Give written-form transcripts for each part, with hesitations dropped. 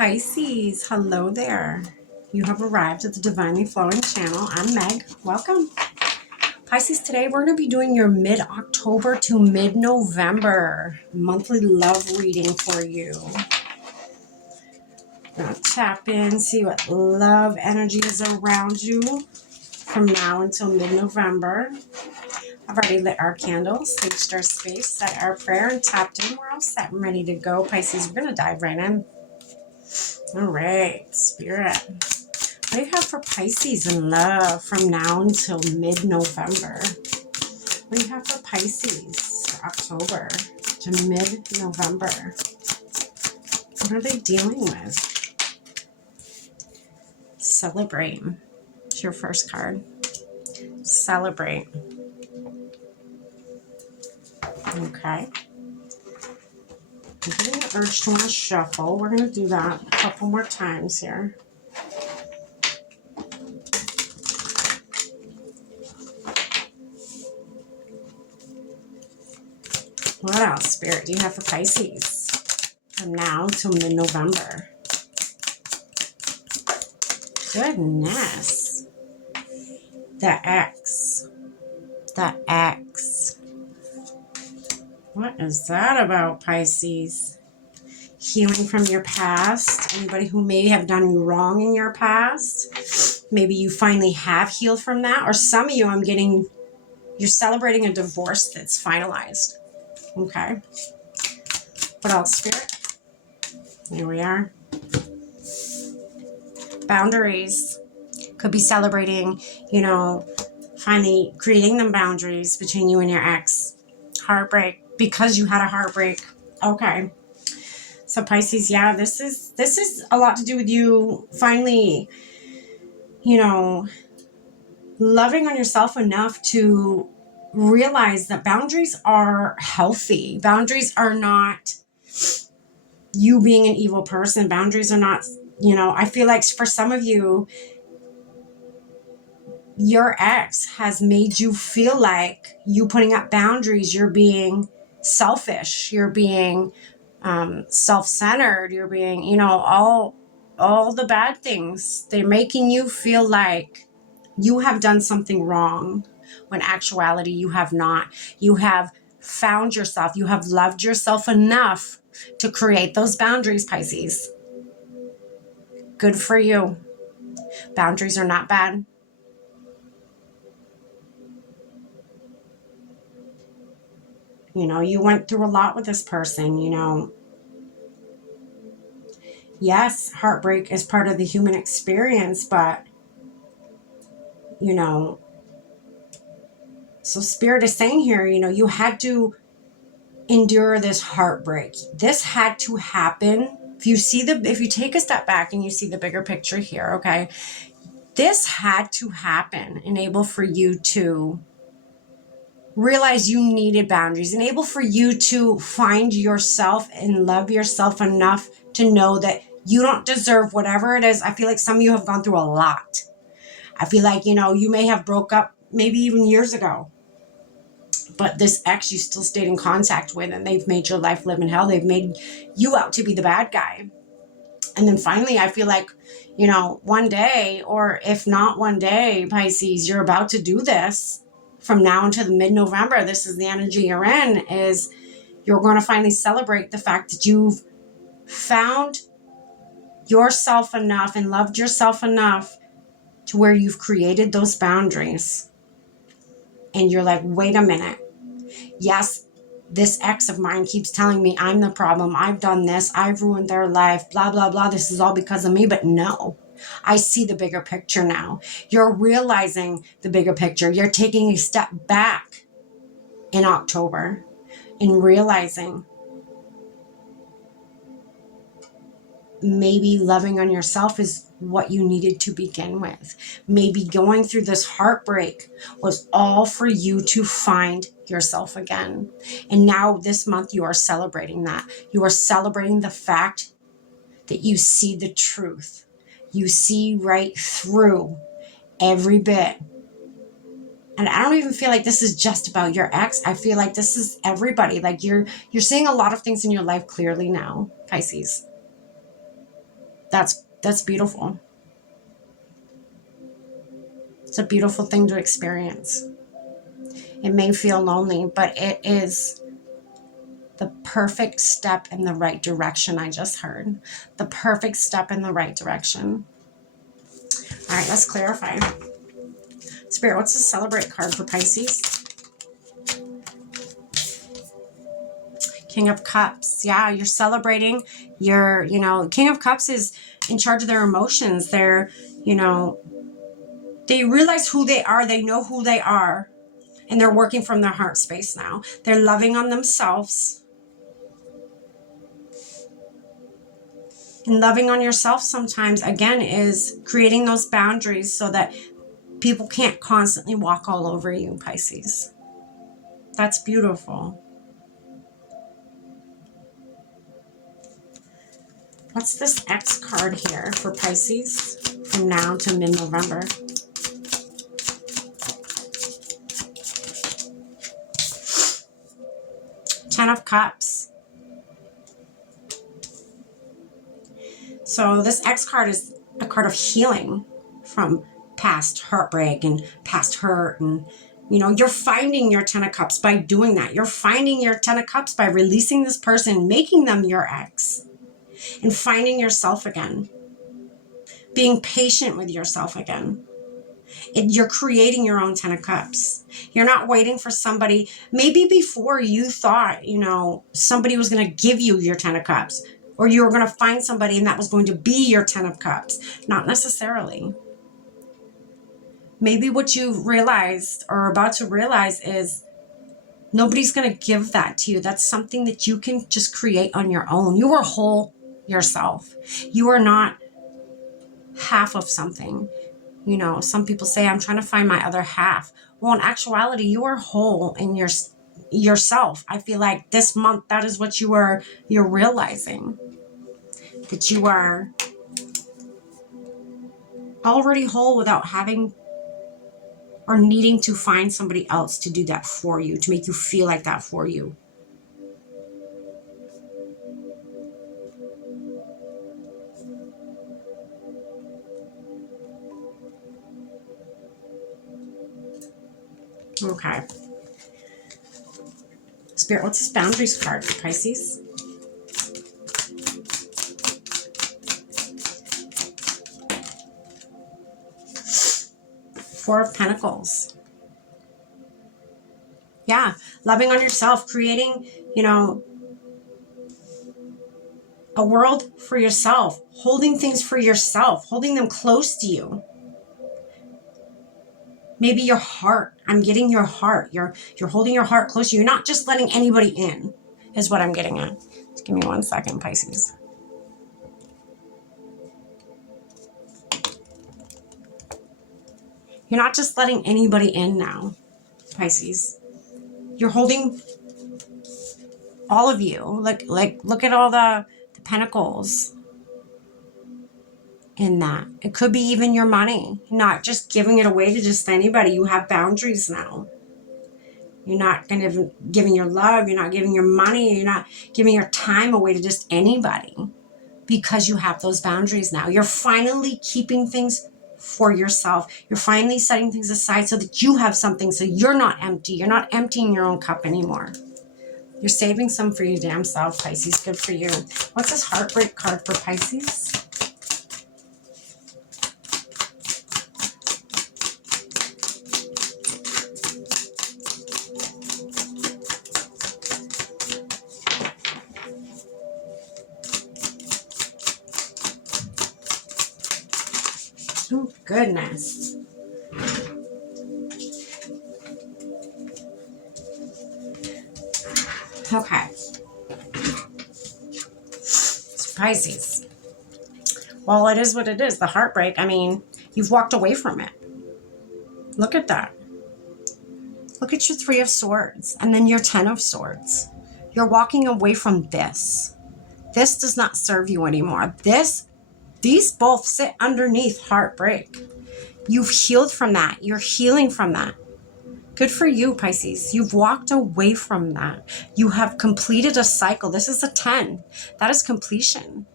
Pisces, hello there. You have arrived at the Divinely Flowing channel. I'm Meg. Welcome. Pisces, today we're going to be doing your mid-October to mid-November monthly love reading for you. Now tap in, see what love energy is around you from now until mid-November. I've already lit our candles, staged our space, set our prayer, and tapped in. We're all set and ready to go. Pisces, we're going to dive right in. All right, Spirit. What do you have for Pisces in love from now until mid-November? What do you have for Pisces for October to mid-November? What are they dealing with? Celebrate. It's your first card. Celebrate. Okay. I'm getting the urge to want to shuffle. We're going to do that a couple more times here. What else, Spirit, do you have for Pisces from now till mid-November? Goodness. The X. The X. What is that about, Pisces? Healing from your past. Anybody who may have done you wrong in your past. Maybe you finally have healed from that. Or some of you, you're celebrating a divorce that's finalized. Okay. What else, Spirit? Here we are. Boundaries. Could be celebrating, finally creating them boundaries between you and your ex. Heartbreak. Because you had a heartbreak. Okay. So Pisces, yeah, this is a lot to do with you finally, loving on yourself enough to realize that boundaries are healthy. Boundaries are not you being an evil person. Boundaries are not, I feel like for some of you, your ex has made you feel like you putting up boundaries, you're being selfish, you're being self-centered, you're being, all the bad things. They're making you feel like you have done something wrong when actuality you have not. You have found yourself. You have loved yourself enough to create those boundaries, Pisces. Good for you. Boundaries are not bad. You went through a lot with this person, Yes, heartbreak is part of the human experience, but, so Spirit is saying here, you had to endure this heartbreak. This had to happen. If you take a step back and you see the bigger picture here, okay, this had to happen, enable for you to realize you needed boundaries, enable for you to find yourself and love yourself enough to know that you don't deserve whatever it is. I feel like some of you have gone through a lot. I feel like, you may have broke up maybe even years ago, but this ex you still stayed in contact with, and they've made your life live in hell. They've made you out to be the bad guy. And then finally, I feel like, one day, or if not one day, Pisces, you're about to do this from now until the mid-November. This is the energy you're in, is you're going to finally celebrate the fact that you've found yourself enough and loved yourself enough to where you've created those boundaries. And you're like, wait a minute. Yes, this ex of mine keeps telling me I'm the problem. I've done this. I've ruined their life. Blah, blah, blah. This is all because of me. But no, I see the bigger picture now. You're realizing the bigger picture. You're taking a step back in October and realizing maybe loving on yourself is what you needed to begin with. Maybe going through this heartbreak was all for you to find yourself again. And now this month you are celebrating that. You are celebrating the fact that you see the truth. You see right through every bit. And I don't even feel like this is just about your ex. I feel like this is everybody. Like you're seeing a lot of things in your life clearly now, Pisces. That's beautiful. It's a beautiful thing to experience. It may feel lonely, but it is the perfect step in the right direction. I just heard the perfect step in the right direction. All right, let's clarify. Spirit, what's the celebrate card for Pisces? King of Cups. Yeah, you're celebrating. King of Cups is in charge of their emotions. They're, they realize who they are. They know who they are. And they're working from their heart space now. They're loving on themselves. And loving on yourself sometimes, again, is creating those boundaries so that people can't constantly walk all over you, Pisces. That's beautiful. What's this X card here for Pisces from now to mid-November? Ten of Cups. So this X card is a card of healing from past heartbreak and past hurt. And, you're finding your Ten of Cups by doing that. You're finding your Ten of Cups by releasing this person, making them your ex, and finding yourself again. Being patient with yourself again. You're creating your own Ten of Cups. You're not waiting for somebody. Maybe before you thought, somebody was going to give you your Ten of Cups, or you were going to find somebody and that was going to be your Ten of Cups. Not necessarily. Maybe what you've realized or are about to realize is nobody's going to give that to you. That's something that you can just create on your own. You are whole yourself. You are not half of something. Some people say, I'm trying to find my other half. Well, in actuality, you are whole in yourself. I feel like this month, that is what you're realizing. That you are already whole without having or needing to find somebody else to do that for you, to make you feel like that for you. Okay. Spirit, what's this boundaries card for Pisces? Four of Pentacles. Yeah, loving on yourself, creating, a world for yourself, holding things for yourself, holding them close to you. Maybe your heart. I'm getting your heart. You're holding your heart close to you. You're not just letting anybody in, is what I'm getting at. Just give me 1 second, Pisces. You're not just letting anybody in now, Pisces. You're holding all of you. Look at all the pentacles in that. It could be even your money. You're not just giving it away to just anybody. You have boundaries now. You're not giving your love. You're not giving your money. You're not giving your time away to just anybody because you have those boundaries now. You're finally keeping things for yourself. You're finally setting things aside so that you have something, so you're not empty. You're not emptying your own cup anymore. You're saving some for your damn self, Pisces. Good for you. What's this heartbreak card for Pisces? Oh, goodness. Okay. It's Pisces. Well, it is what it is. The heartbreak. I mean, you've walked away from it. Look at that. Look at your Three of Swords and then your Ten of Swords. You're walking away from this. This does not serve you anymore. These both sit underneath heartbreak. You've healed from that. You're healing from that. Good for you, Pisces. You've walked away from that. You have completed a cycle. This is a 10. That is completion.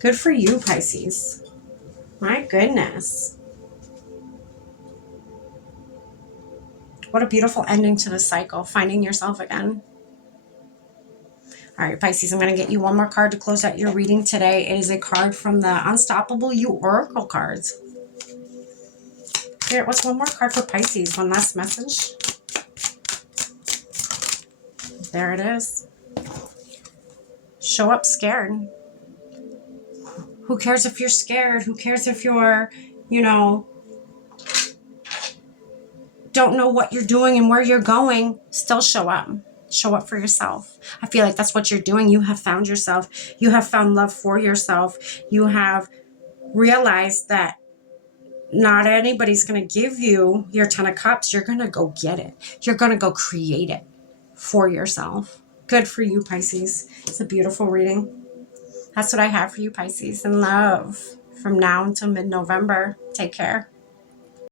Good for you, Pisces. My goodness. What a beautiful ending to the cycle, finding yourself again. All right, Pisces, I'm going to get you one more card to close out your reading today. It is a card from the Unstoppable You Oracle cards. Here, what's one more card for Pisces? One last message. There it is. Show up scared. Who cares if you're scared? Who cares if you're, don't know what you're doing and where you're going? Still show up. Show up for yourself. I feel like that's what you're doing. You have found yourself. You have found love for yourself. You have realized that not anybody's going to give you your 10 of cups. You're going to go get it. You're going to go create it for yourself. Good for you, Pisces. It's a beautiful reading. That's what I have for you, Pisces, in love from now until mid-November. Take care.